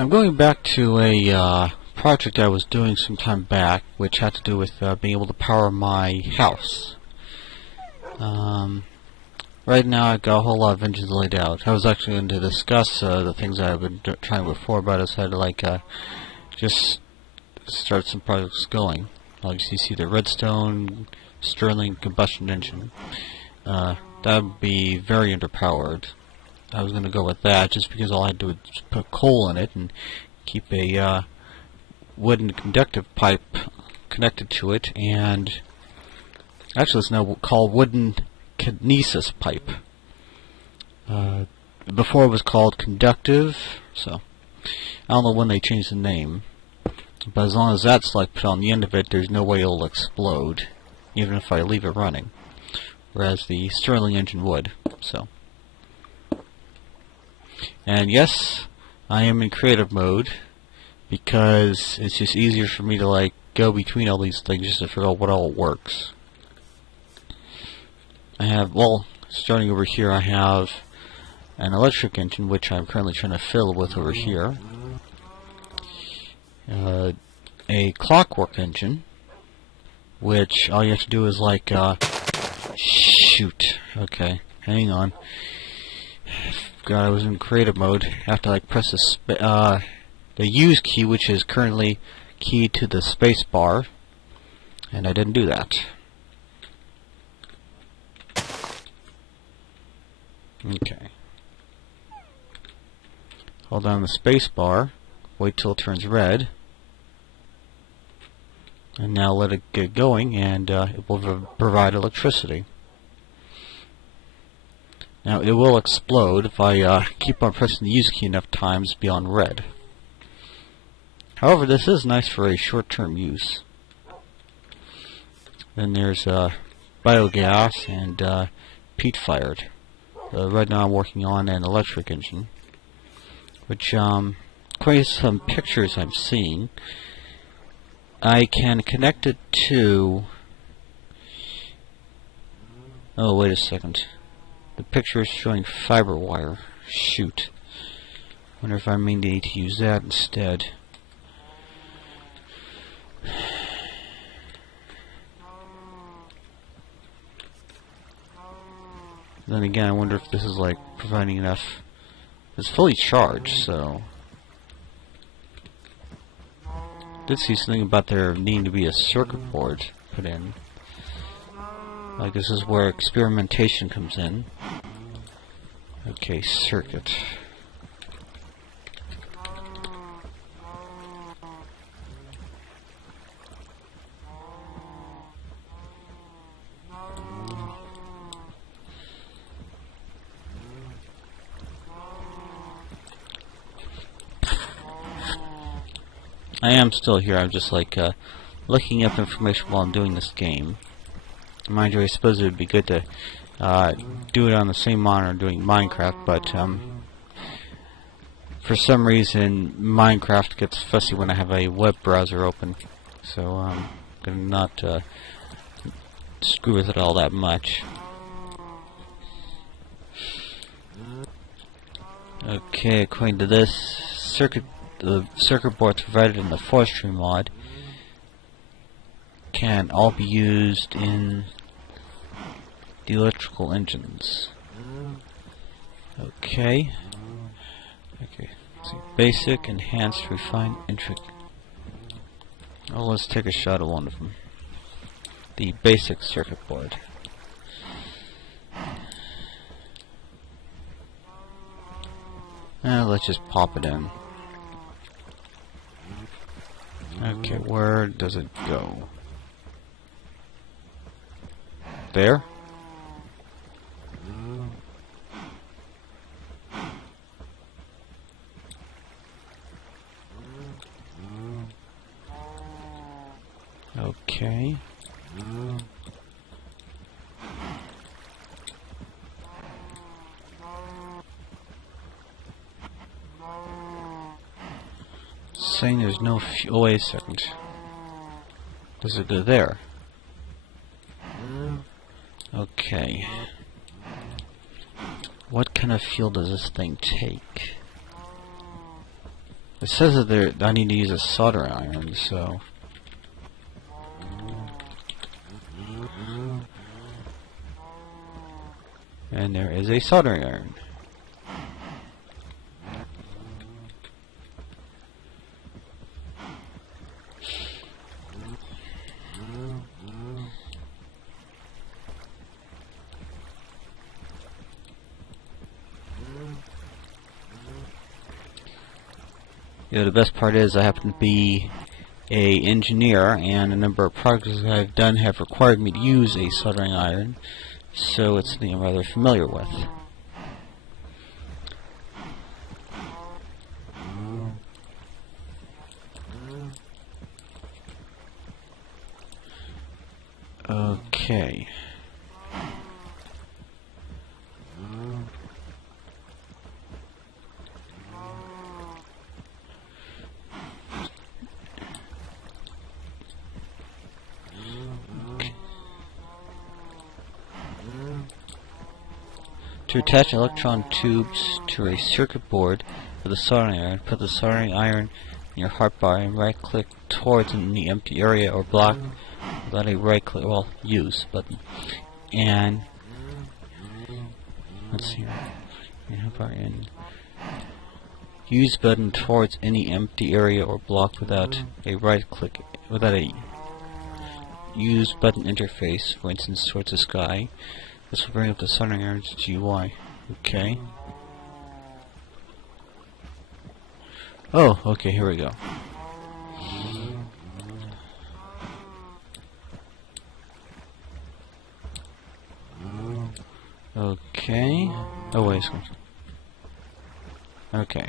I'm going back to a project I was doing some time back, which had to do with being able to power my house. Right now I've got a whole lot of engines laid out. I was actually going to discuss the things I've been trying before, but I decided to just start some projects going. Like you see the redstone Stirling combustion engine. That would be very underpowered. I was going to go with that just because all I had to do was put coal in it and keep a wooden conductive pipe connected to it, and actually it's now called wooden kinesis pipe. Before it was called conductive, so I don't know when they changed the name, but as long as that's put on the end of it, there's no way it'll explode, even if I leave it running, whereas the Stirling engine would. So. And yes, I am in creative mode because it's just easier for me to go between all these things just to figure out what all works. I have, starting over here, I have an electric engine which I'm currently trying to fill with over here. A clockwork engine, which all you have to do is shoot. Okay, hang on. God, I was in creative mode. I have to press the use key, which is currently keyed to the space bar, and I didn't do that. Okay. Hold down the space bar, wait till it turns red, and now let it get going, and it will provide electricity. Now it will explode if I keep on pressing the use key enough times beyond red. However, this is nice for a short-term use. Then there's biogas and peat-fired. Right now I'm working on an electric engine, which, according to some pictures I'm seeing, I can connect it to... Oh, wait a second. The picture is showing fiber wire. Shoot. Wonder if I may need to use that instead. Then again, I wonder if this is providing enough. It's fully charged, so. I did see something about there needing to be a circuit board put in. This is where experimentation comes in. Okay, circuit. I am still here. I'm just looking up information while I'm doing this game. Mind you, I suppose it would be good to do it on the same monitor doing Minecraft, but for some reason Minecraft gets fussy when I have a web browser open, so I'm gonna not screw with it all that much. Okay, according to this, the circuit boards provided in the forestry mod can all be used in the electrical engines. Okay. Let's see. Basic, enhanced, refined, intricate. Oh, let's take a shot at one of them. The basic circuit board. Let's just pop it in. Okay, where does it go? There? Okay. Saying there's no fuel. Oh, wait a second. Does it go there? Okay. What kind of fuel does this thing take? It says that I need to use a soldering iron, so... And there is a soldering iron. Yeah, the best part is I happen to be an engineer, and a number of projects I've done have required me to use a soldering iron, so it's something I'm rather familiar with. Okay. To attach electron tubes to a circuit board with a soldering iron, put the soldering iron in your hotbar and right-click towards any empty area or block without a right-click, well, use button. And let's see here. Hotbar in use button towards any empty area or block without a right-click, without a use button interface, for instance, towards the sky. This will bring up the soldering iron's GUI. Okay. Oh, okay, here we go. Okay. Oh, wait a second. Okay.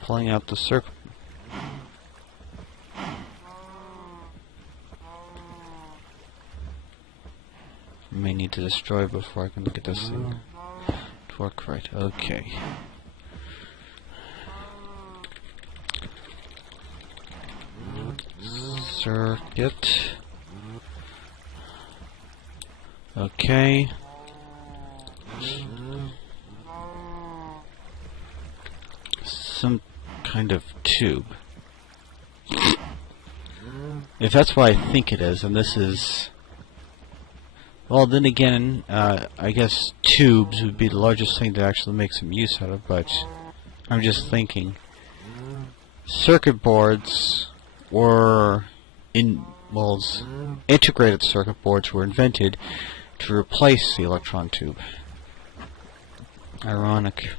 Pulling out the circuit. May need to destroy before I can look at this thing to work right. Okay. Circuit. Okay. Some kind of tube. If that's what I think it is, and this is... Well, then again, I guess tubes would be the largest thing to actually make some use out of, but I'm just thinking. Circuit boards were integrated circuit boards were invented to replace the electron tube. Ironic.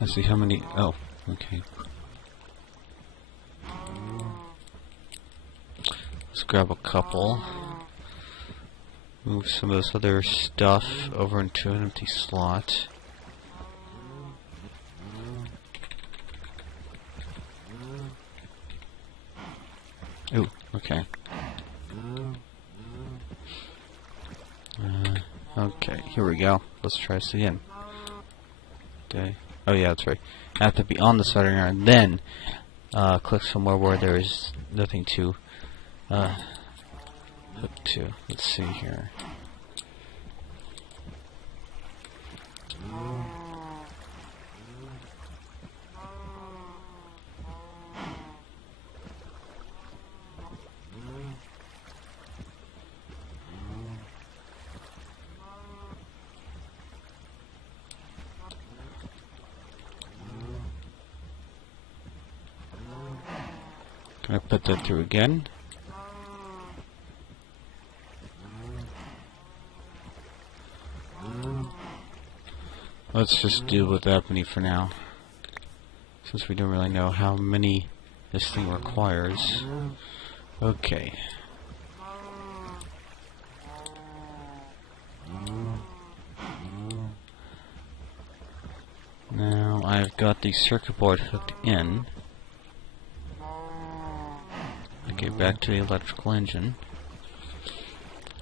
Let's see how many... Oh, okay. Let's grab a couple. Move some of this other stuff over into an empty slot. Ooh, okay. Okay, here we go. Let's try this again. Okay. Oh yeah, that's right. I have to be on the soldering iron, then click somewhere where there is nothing to hook to. Let's see here. Can I put that through again? Let's just deal with that many for now, since we don't really know how many this thing requires. Okay. Now I've got the circuit board hooked in. Okay, back to the electrical engine.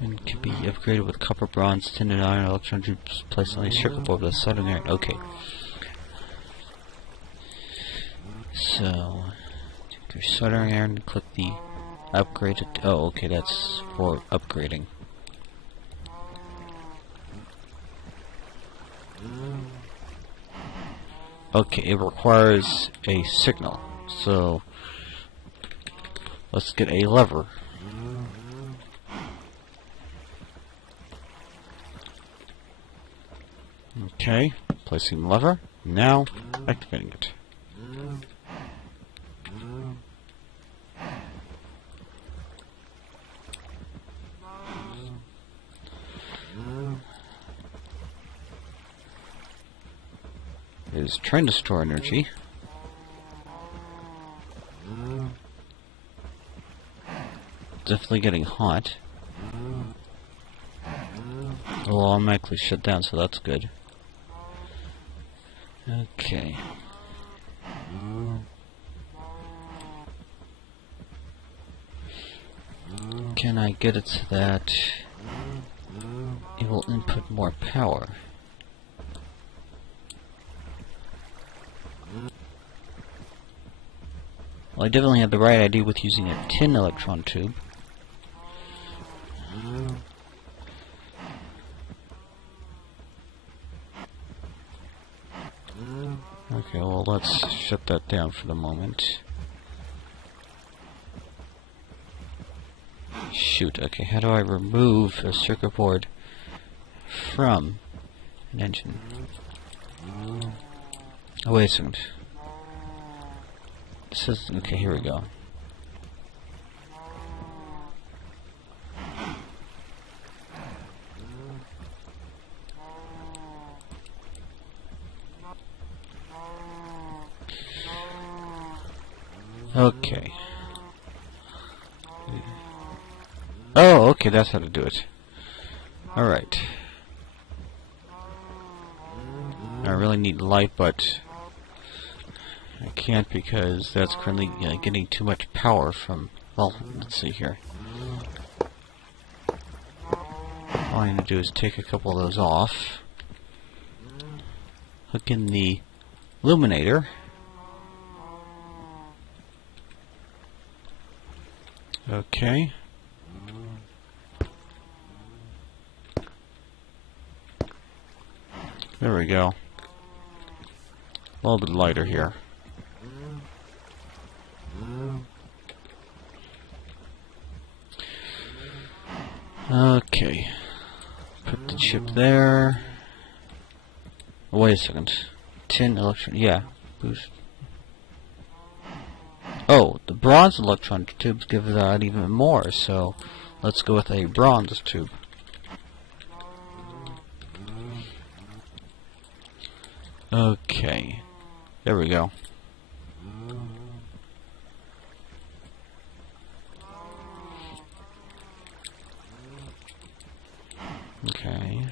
And can be upgraded with copper, bronze, tin, and iron electron tubes placed on a circuit board with a soldering iron. Okay. So, take your soldering iron and click the Upgraded. Oh, okay, that's for upgrading. Okay, it requires a signal. So let's get a lever. Okay, placing the lever. Now activating it. It is trying to store energy. Definitely getting hot. It will automatically shut down, so that's good. Okay. Can I get it so that it will input more power? Well, I definitely had the right idea with using a tin electron tube. Okay, well, let's shut that down for the moment. Shoot, okay, how do I remove a circuit board from an engine? Oh, wait a second. It says, okay, here we go. Okay. Oh, okay, that's how to do it. Alright. I really need light, but I can't because that's currently getting too much power from... Well, let's see here. All I need to do is take a couple of those off. Hook in the illuminator. Okay. There we go. A little bit lighter here. Okay. Put the chip there. Oh, wait a second. Tin electron. Yeah. Boost. Oh, the bronze electron tubes give that even more, so let's go with a bronze tube. Okay. There we go. Okay.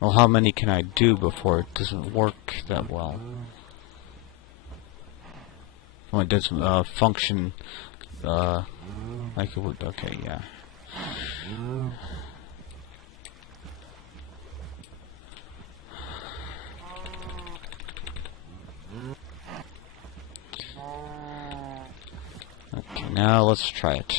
Well, how many can I do before it doesn't work that well? Well, it doesn't function like it would. Okay, yeah. Okay, now let's try it.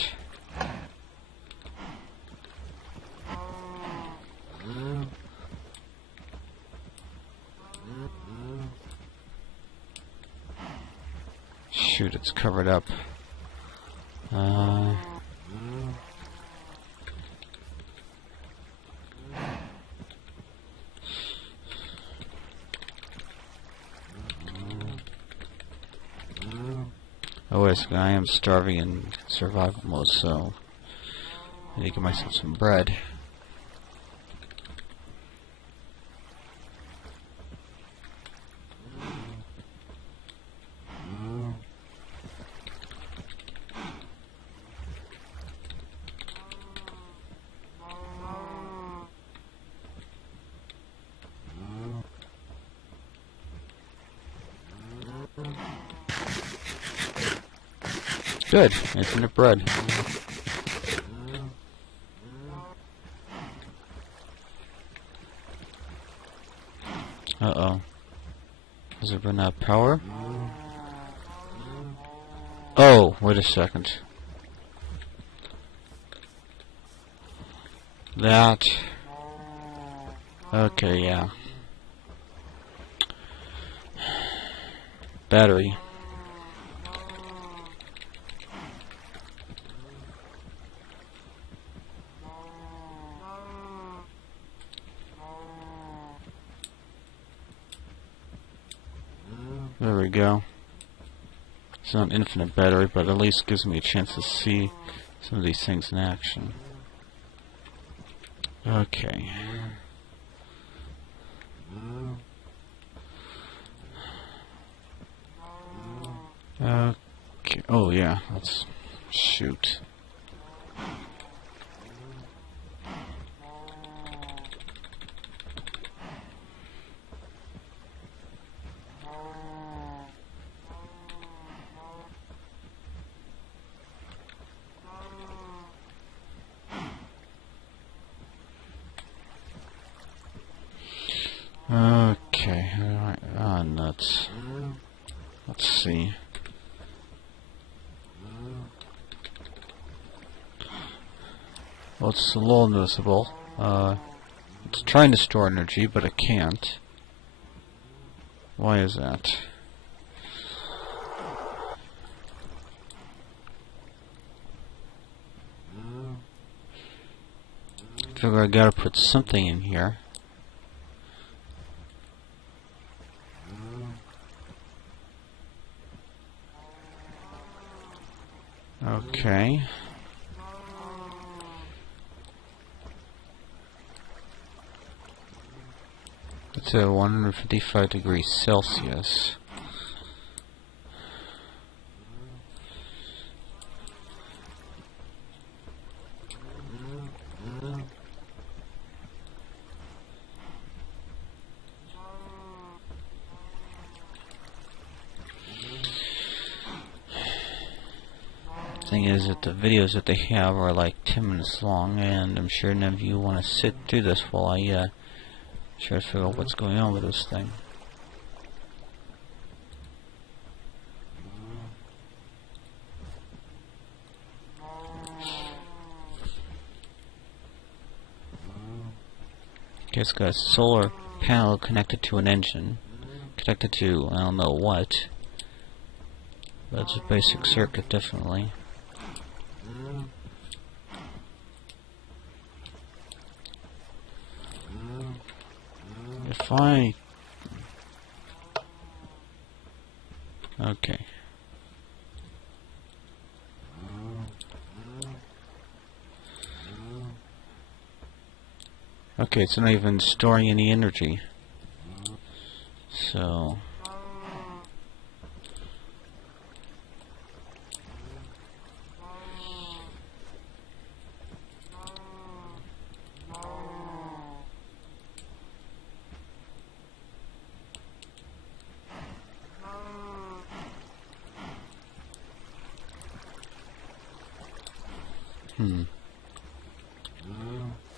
Shoot, it's covered up. Oh, wait a second, I am starving in survival mode, so I need to get myself some bread. Good, infinite bread. I run out of power? Oh, wait a second. That... Okay, yeah. Battery. There we go. It's not an infinite battery, but at least gives me a chance to see some of these things in action. Okay. Okay. Oh yeah, let's shoot. Okay, alright, nuts. Let's see. Well, it's a little noticeable. It's trying to store energy, but it can't. Why is that? I figure I gotta put something in here. Okay. It's at 155 degrees Celsius. Thing is that the videos that they have are like 10 minutes long, and I'm sure none of you want to sit through this while I try to figure out what's going on with this thing. Okay, it's got a solar panel connected to an engine, connected to I don't know what. That's a basic circuit, definitely. If I... Okay. Okay, it's not even storing any energy. So...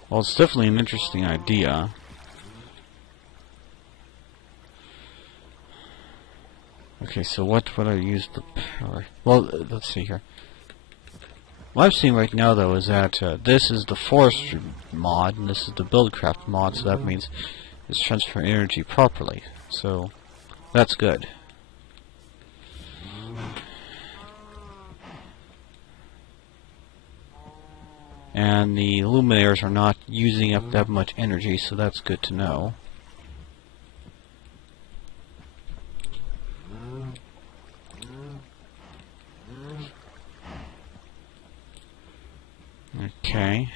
Well, it's definitely an interesting idea. Okay, so what would I use the power? Well, let's see here. What I'm seeing right now, though, is that this is the forestry mod, and this is the buildcraft mod, so that means it's transferring energy properly. So, that's good. And the illuminators are not using up that much energy, so that's good to know. Okay.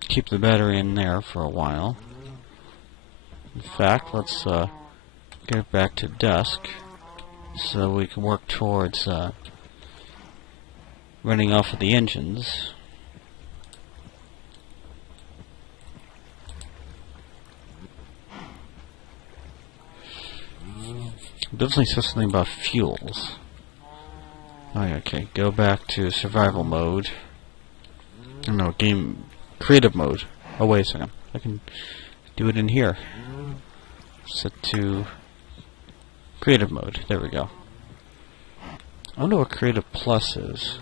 Keep the battery in there for a while. In fact, let's get it back to dusk so we can work towards running off of the engines. Definitely says something about fuels. Oh, okay, go back to survival mode. No, game creative mode. Oh, wait a second. I can do it in here. Set to Creative mode. There we go. I wonder what Creative Plus is.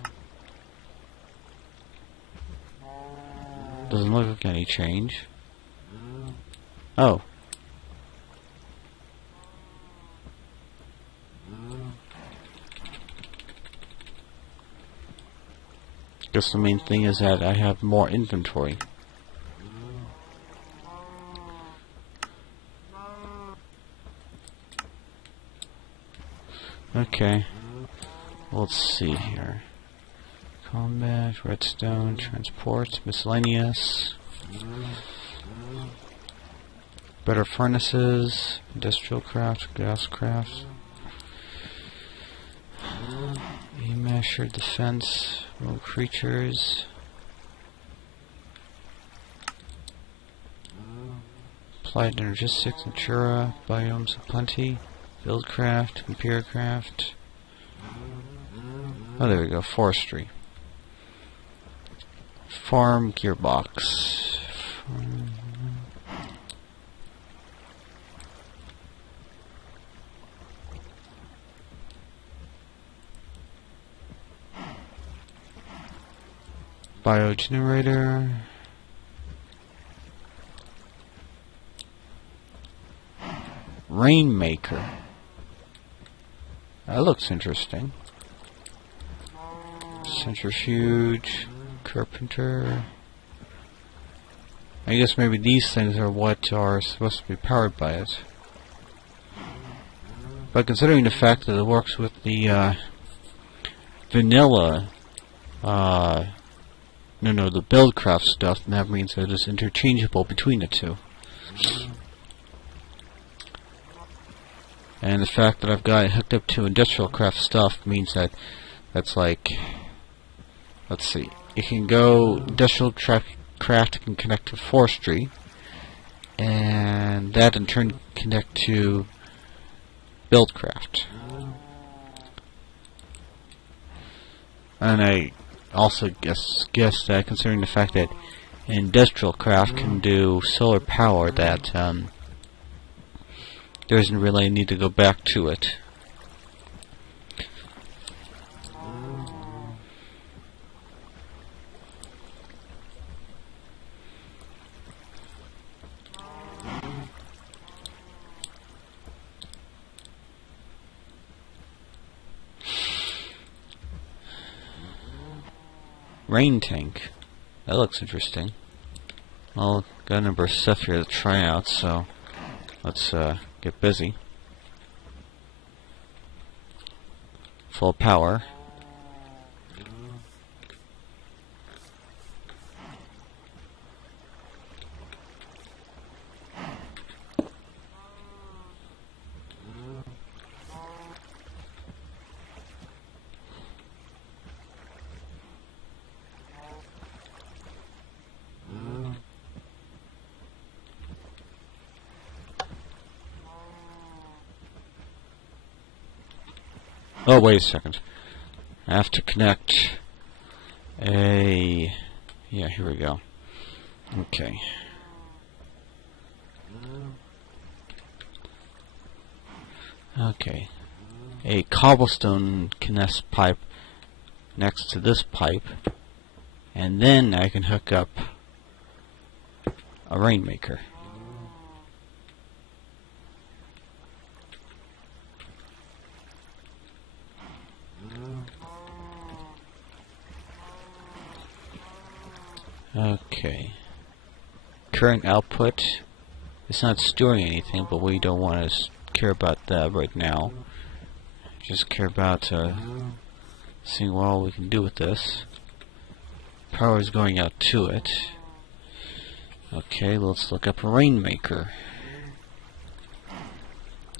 Doesn't look like any change. Oh. Guess the main thing is that I have more inventory. Okay. Let's see here. Combat, redstone, transport, miscellaneous. Better furnaces, industrial craft, gas craft. Measure defense, rogue creatures. Applied energistics, natura, biomes of plenty, buildcraft, computercraft. Oh, there we go, forestry. Farm gearbox. Biogenerator. Rainmaker. That looks interesting. Centrifuge. Carpenter. I guess maybe these things are what are supposed to be powered by it. But considering the fact that it works with the vanilla the buildcraft stuff, and that means that it's interchangeable between the two. And the fact that I've got it hooked up to industrial craft stuff means that that's like, let's see, it can go industrial craft can connect to forestry, and that in turn connect to buildcraft. And I also guess that considering the fact that industrial craft can do solar power, that there isn't really a need to go back to it. Rain tank. That looks interesting. Well, got a number of stuff here to try out, so let's get busy. Full power. Oh, wait a second. I have to connect a... Yeah, here we go. Okay. Okay. A cobblestone connect pipe next to this pipe, and then I can hook up a Rainmaker. Okay. Current output. It's not storing anything, but we don't want to care about that right now. Just care about seeing what all we can do with this. Power is going out to it. Okay, let's look up a Rainmaker.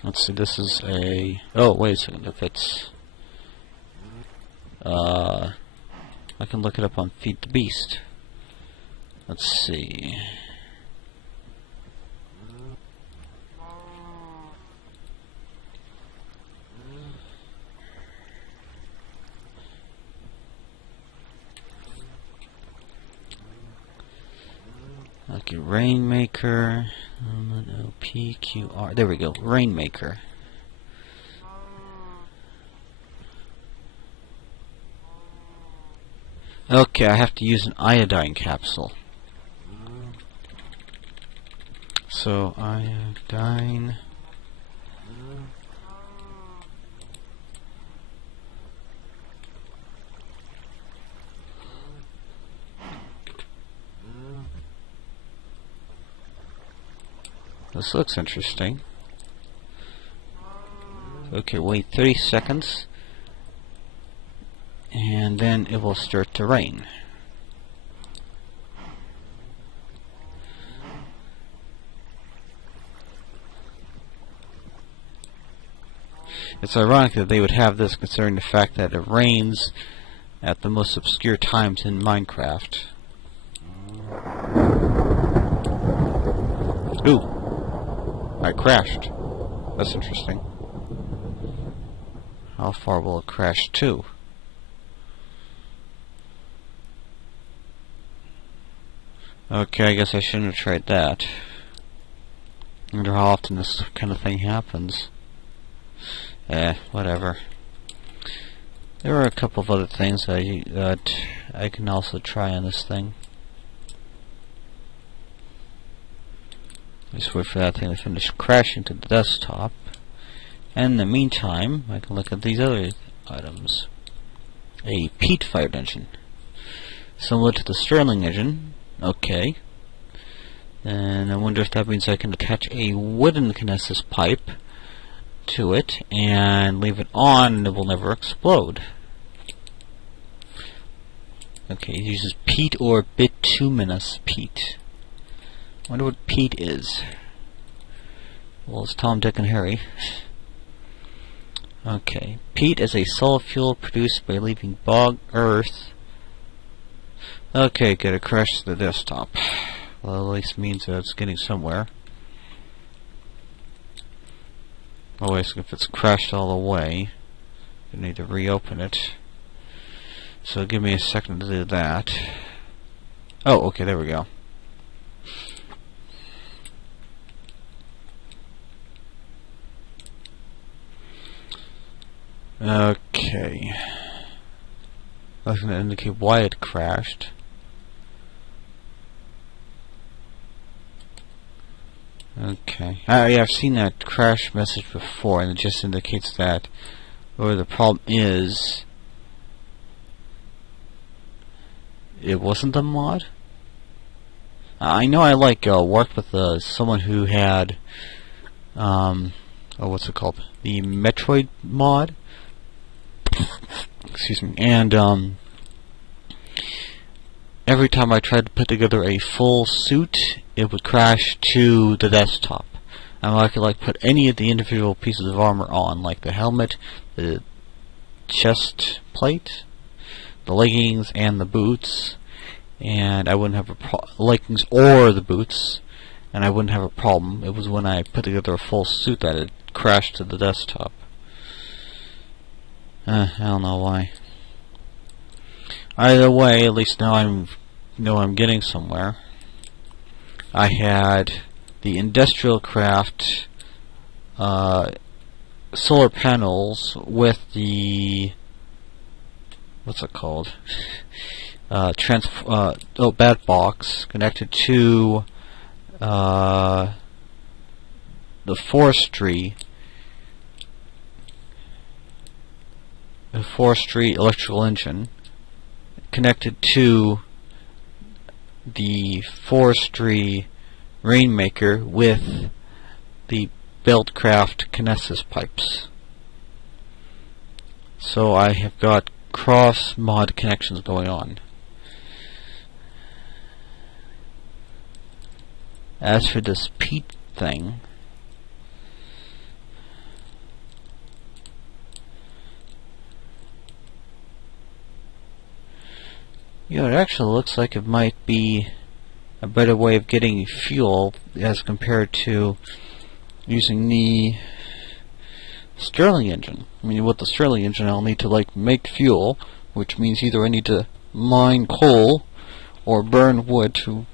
Let's see, this is a... Oh, wait a second, if it's... I can look it up on Feed the Beast. Let's see. Okay, Rainmaker. PQR. There we go. Rainmaker. Okay, I have to use an iodine capsule. So, iodine... This looks interesting. Okay, wait 30 seconds. And then it will start to rain. It's ironic that they would have this, considering the fact that it rains at the most obscure times in Minecraft. Ooh! I crashed. That's interesting. How far will it crash to? Okay, I guess I shouldn't have tried that. I wonder how often this kind of thing happens. Whatever. There are a couple of other things that I can also try on this thing. Just wait for that thing to finish crashing to the desktop. And in the meantime, I can look at these other items. A peat-fired engine. Similar to the Stirling engine. Okay. And I wonder if that means I can attach a wooden kinesis pipe to it and leave it on and it will never explode. Okay, it uses peat or bituminous peat. I wonder what peat is. Well, it's Tom, Dick, and Harry. Okay, peat is a solid fuel produced by leaving bog earth. Okay, gotta crash the desktop. Well, at least means that it's getting somewhere. Oh wait, so if it's crashed all the way, you need to reopen it. So give me a second to do that. Oh, okay, there we go. Okay. That's going to indicate why it crashed. Okay. Yeah, I've seen that crash message before, and it just indicates that where the problem is, it wasn't the mod. I know I worked with someone who had what's it called? The Metroid mod. Excuse me. And every time I tried to put together a full suit, it would crash to the desktop. And I could put any of the individual pieces of armor on, like the helmet, the chest plate, the leggings, and the boots, and I wouldn't have leggings or the boots, and I wouldn't have a problem. It was when I put together a full suit that it crashed to the desktop. I don't know why. Either way, at least now I'm getting somewhere. I had the industrial craft solar panels with the what's it called? Bat box connected to the forestry electrical engine connected to the forestry Rainmaker with the Beltcraft Kinesis pipes. So I have got cross-mod connections going on. As for this peat thing, it actually looks like it might be a better way of getting fuel as compared to using the Stirling engine. I mean, with the Stirling engine, I'll need to make fuel, which means either I need to mine coal or burn wood to...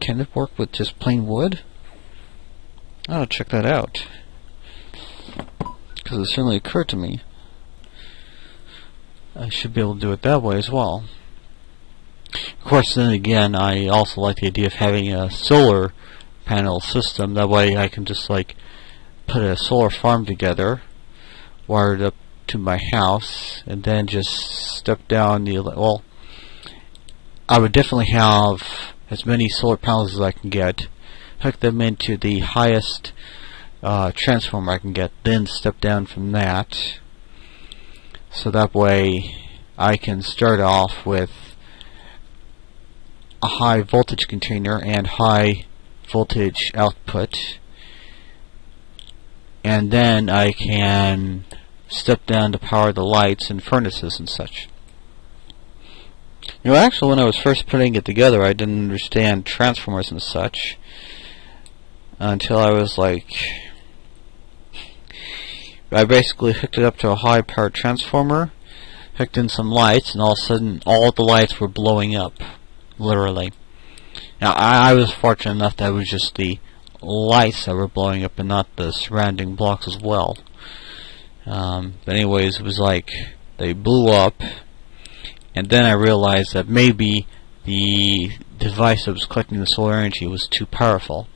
Can it work with just plain wood? I'll check that out, because it certainly occurred to me. I should be able to do it that way as well. Of course, then again, I also like the idea of having a solar panel system. That way I can just like put a solar farm together, wire it up to my house, and then just step down the, well, I would definitely have as many solar panels as I can get, hook them into the highest transformer I can get, then step down from that, so that way I can start off with a high voltage container and high voltage output, and then I can step down to power the lights and furnaces and such. You know, actually, when I was first putting it together, I didn't understand transformers and such until I was like, I basically hooked it up to a high powered transformer, hooked in some lights, and all of a sudden all the lights were blowing up, literally. Now I was fortunate enough that it was just the lights that were blowing up and not the surrounding blocks as well. But anyways, it was like they blew up, and then I realized that maybe the device that was collecting the solar energy was too powerful.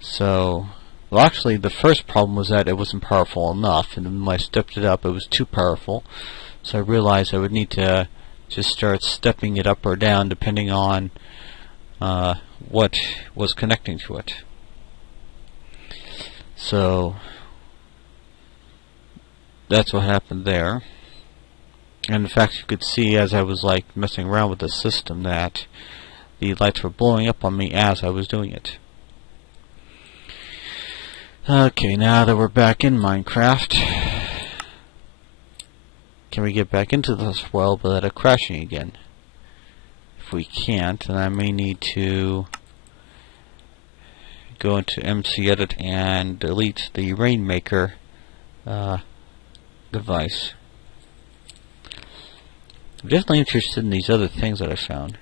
So, well, actually the first problem was that it wasn't powerful enough, and then when I stepped it up it was too powerful. So I realized I would need to just start stepping it up or down depending on what was connecting to it. So that's what happened there. And in fact, you could see as I was like messing around with the system that the lights were blowing up on me as I was doing it. Okay, now that we're back in Minecraft, can we get back into this world without it crashing again? If we can't, then I may need to go into MC Edit and delete the Rainmaker device. I'm definitely interested in these other things that I found.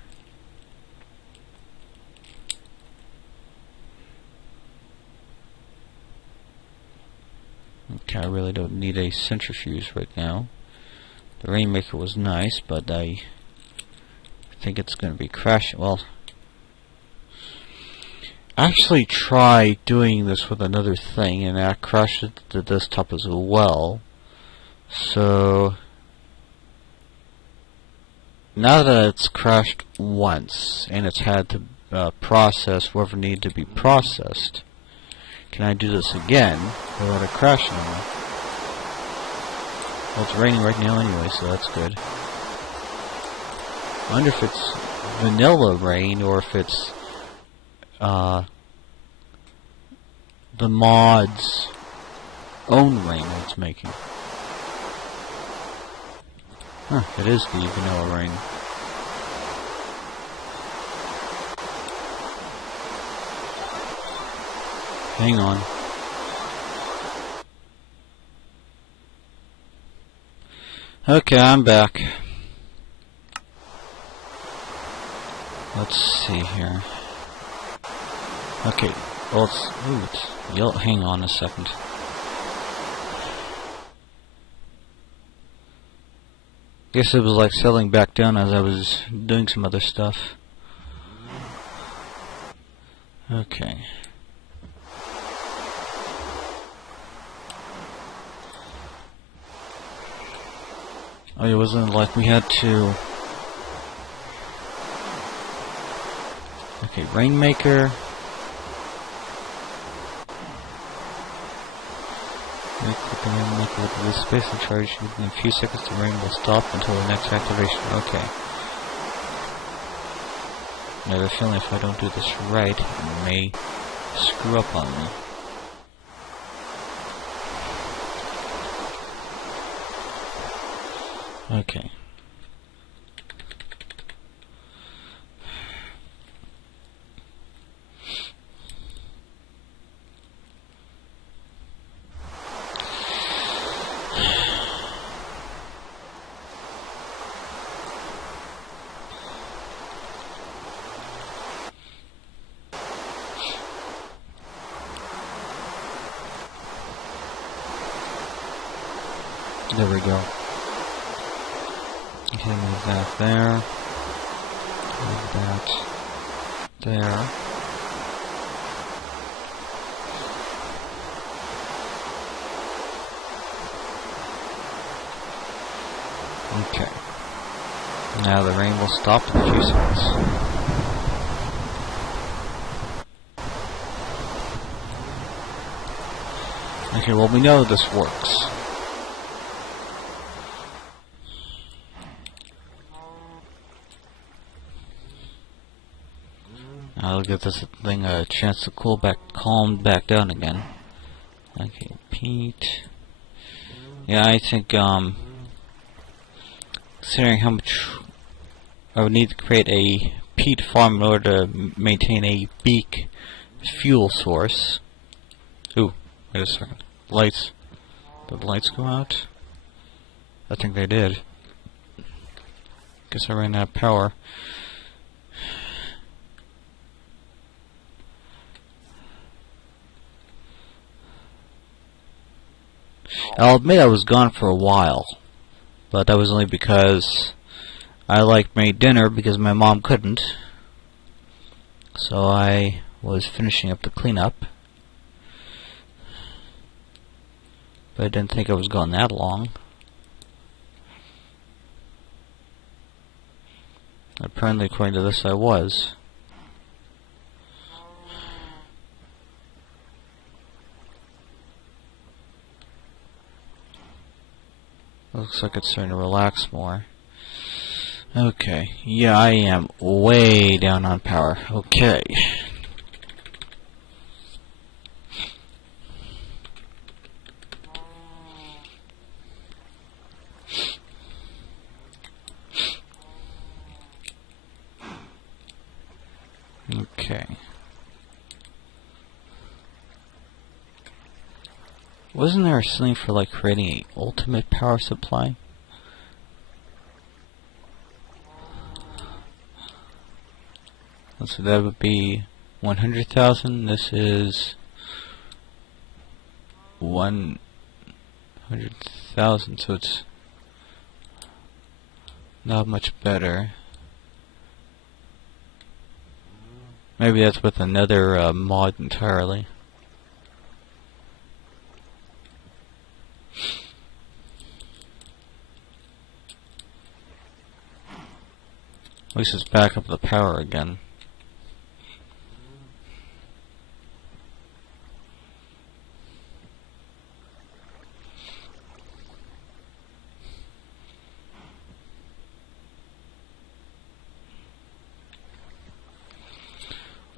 Okay, I really don't need a centrifuge right now. The Rainmaker was nice, but I think it's going to be crashing. Well, I actually tried doing this with another thing, and that crashed the desktop as well. So now that it's crashed once, and it's had to process whatever needed to be processed, can I do this again without it crashing anymore? Well, it's raining right now anyway, so that's good. I wonder if it's vanilla rain or if it's the mod's own rain that it's making. Huh, it is the vanilla rain. Hang on. Okay, I'm back. Let's see here. Okay, well it's yellow. Hang on a second. Guess it was like settling back down as I was doing some other stuff. Okay. Oh, it wasn't like we had to... Okay, Rainmaker. Click the Rainmaker with the space and charge. Within a few seconds the rain will stop until the next activation. Okay. I have a feeling if I don't do this right, it may screw up on me. Okay. There we go. Okay, move that there. Move that there. Okay. Now the rain will stop in a few seconds. Okay, well, we know this works. I'll give this thing a chance to calm back down again. Okay, peat. Yeah, I think, considering how much I would need to create a peat farm in order to maintain a beak fuel source. Ooh, wait a second. Lights. Did the lights go out? I think they did. Guess I ran out of power. I'll admit I was gone for a while, but that was only because I made dinner because my mom couldn't. So I was finishing up the cleanup. But I didn't think I was gone that long. Apparently, according to this, I was. Looks like it's starting to relax more. Okay, yeah, I am way down on power. Okay. Okay. Wasn't there something for like creating a ultimate power supply? So that would be 100,000. This is 100,000, so it's not much better. Maybe that's with another mod entirely. At least it's back up the power again.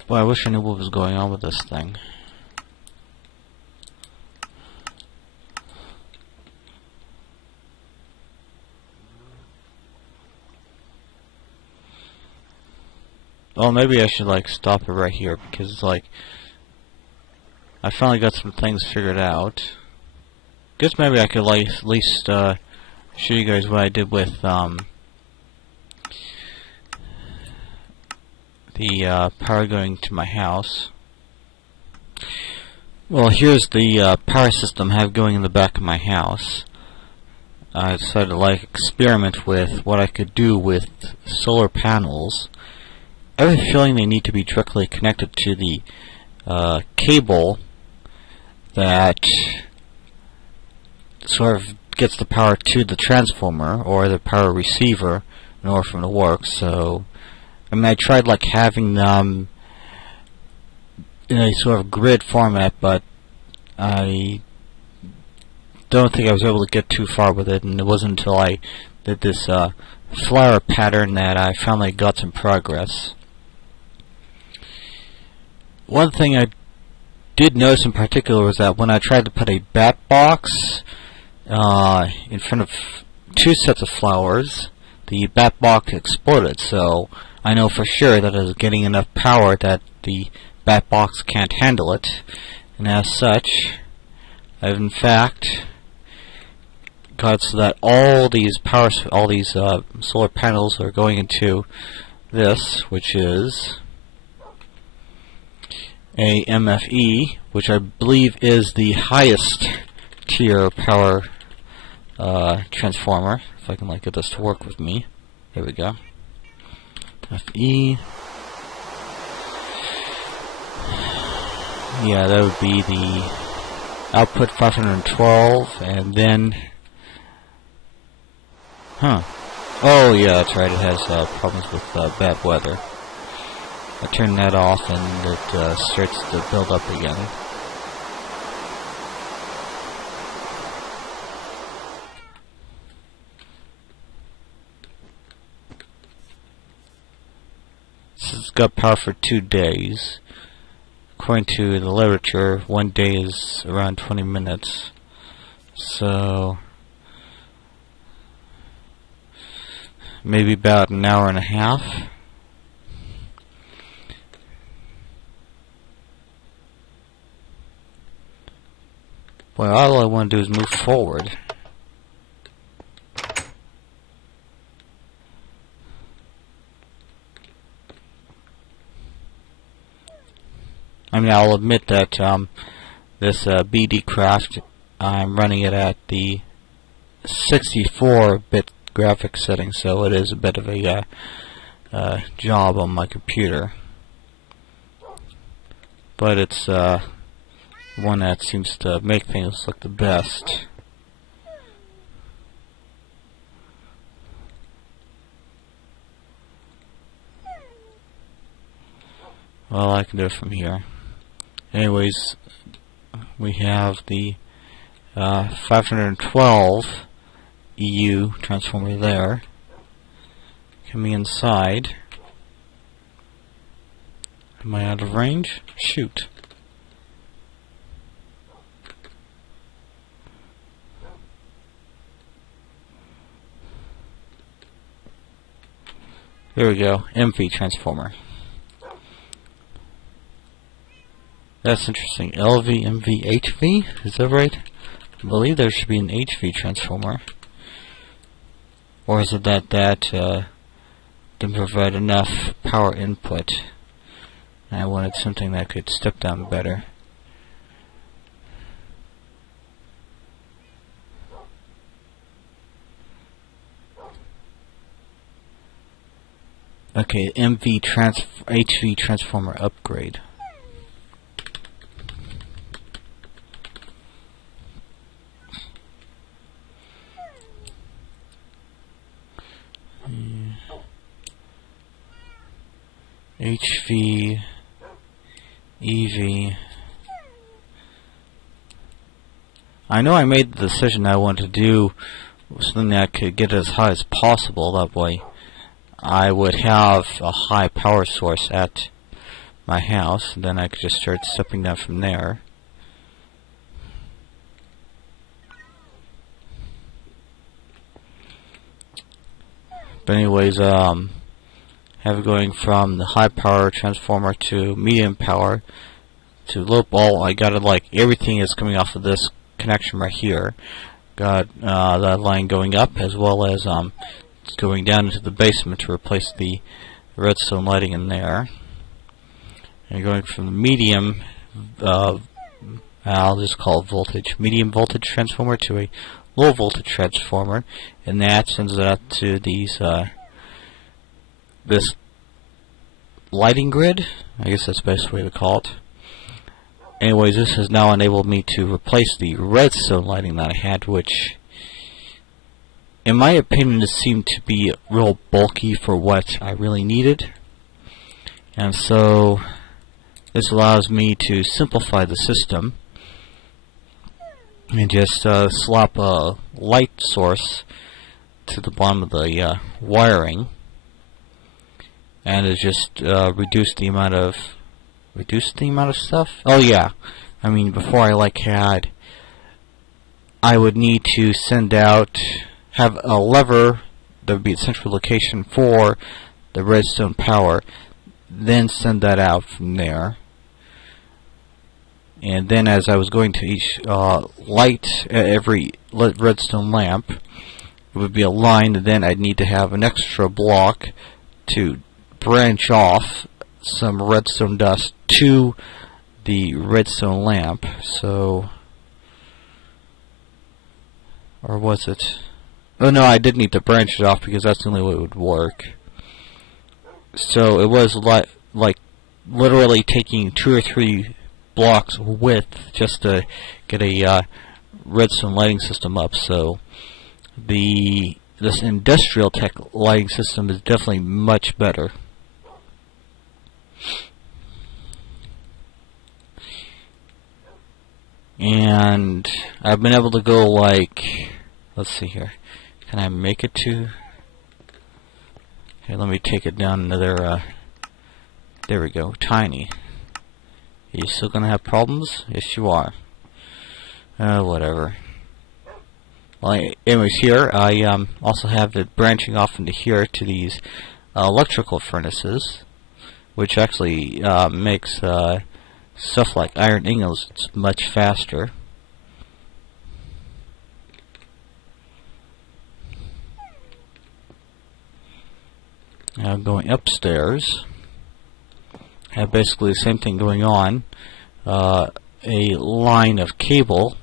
Boy, I wish I knew what was going on with this thing. Well, maybe I should like stop it right here because like I finally got some things figured out. Guess maybe I could like at least show you guys what I did with the power going to my house. Well, here's the power system I have going in the back of my house. I decided to like experiment with what I could do with solar panels. I have a feeling they need to be directly connected to the cable that sort of gets the power to the transformer or the power receiver in order for them to work. So, I mean, I tried like having them in a sort of grid format, but I don't think I was able to get too far with it, and it wasn't until I did this flower pattern that I finally got some progress. One thing I did notice in particular was that when I tried to put a bat box in front of two sets of flowers, the bat box exploded. So I know for sure that it is getting enough power that the bat box can't handle it, and as such, I've in fact got so that all these solar panels are going into this, which is a MFE, which I believe is the highest tier power transformer. If I can get this to work with me. There we go. FE. Yeah, that would be the output 512, and then, oh yeah, that's right, it has problems with bad weather. I turn that off and it starts to build up again. So it's got power for 2 days. According to the literature, 1 day is around 20 minutes. So maybe about an hour and a half. Well, all I want to do is move forward. I mean, I'll admit that this BD Craft, I'm running it at the 64-bit graphics setting, so it is a bit of a job on my computer. But it's one that seems to make things look the best. Well, I can do it from here. Anyways, we have the 512 EU transformer there. Coming inside. Am I out of range? Shoot. There we go, MV transformer. That's interesting. LV, MV, HV? Is that right? I believe there should be an HV transformer. Or is it that didn't provide enough power input? And I wanted something that could step down better. Okay, HV transformer upgrade. HV, EV. I know I made the decision I wanted to do something that could get as high as possible. That way I would have a high power source at my house, and then I could just start stepping down from there. But anyways, have it going from the high power transformer to medium power to low ball. I got it everything is coming off of this connection right here. Got that line going up, as well as it's going down into the basement to replace the redstone lighting in there. And going from the medium, I'll just call it voltage, medium voltage transformer to a low voltage transformer, and that sends it out to these this lighting grid. I guess that's the best way to call it. Anyways, this has now enabled me to replace the redstone lighting that I had, which in my opinion it seemed to be real bulky for what I really needed. And so this allows me to simplify the system and just slap a light source to the bottom of the wiring, and it just reduced the amount of stuff. Oh yeah, I mean, before I would need to send out, have a lever that would be a central location for the redstone power, then send that out from there. And then as I was going to each light every redstone lamp, it would be a line, and then I'd need to have an extra block to branch off some redstone dust to the redstone lamp. So Or was it? Oh no, I did need to branch it off because that's the only way it would work. So it was like literally taking 2 or 3 blocks width just to get a redstone lighting system up. So this industrial tech lighting system is definitely much better. And I've been able to go like, let's see here, can I make it to, okay, let me take it down another, there we go, tiny. Are you still gonna have problems? Yes you are. Whatever. Well, anyways, here I also have it branching off into here to these electrical furnaces, which actually makes stuff like iron ingots much faster. Now going upstairs, have basically the same thing going on. A line of cable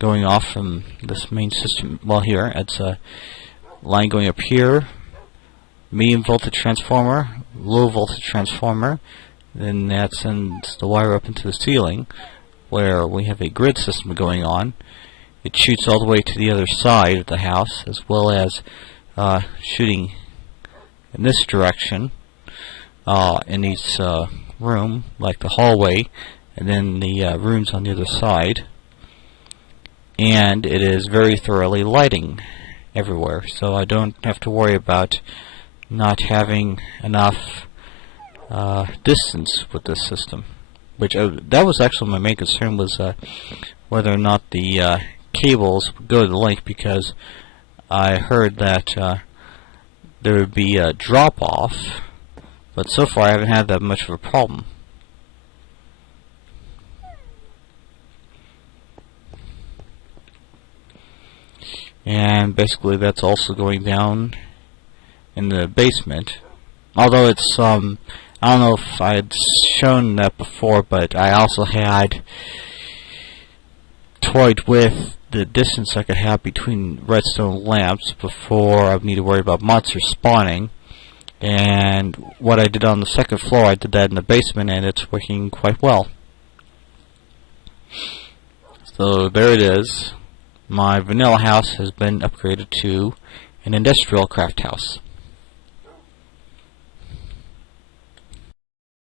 going off from this main system. Well, here it's a line going up here, medium voltage transformer, low voltage transformer. Then that sends the wire up into the ceiling, where we have a grid system going on. It shoots all the way to the other side of the house, as well as shooting in this direction in each room, like the hallway, and then the rooms on the other side. And it is very thoroughly lighting everywhere, so I don't have to worry about not having enough distance with this system. Which that was actually my main concern, was whether or not the cables would go to the link, because I heard that there would be a drop off, but so far I haven't had that much of a problem. And basically that's also going down in the basement. Although it's I don't know if I had shown that before, but I also had toyed with the distance I could have between redstone lamps before I need to worry about monsters spawning. And what I did on the second floor, I did that in the basement, and it's working quite well. So there it is. My vanilla house has been upgraded to an industrial craft house.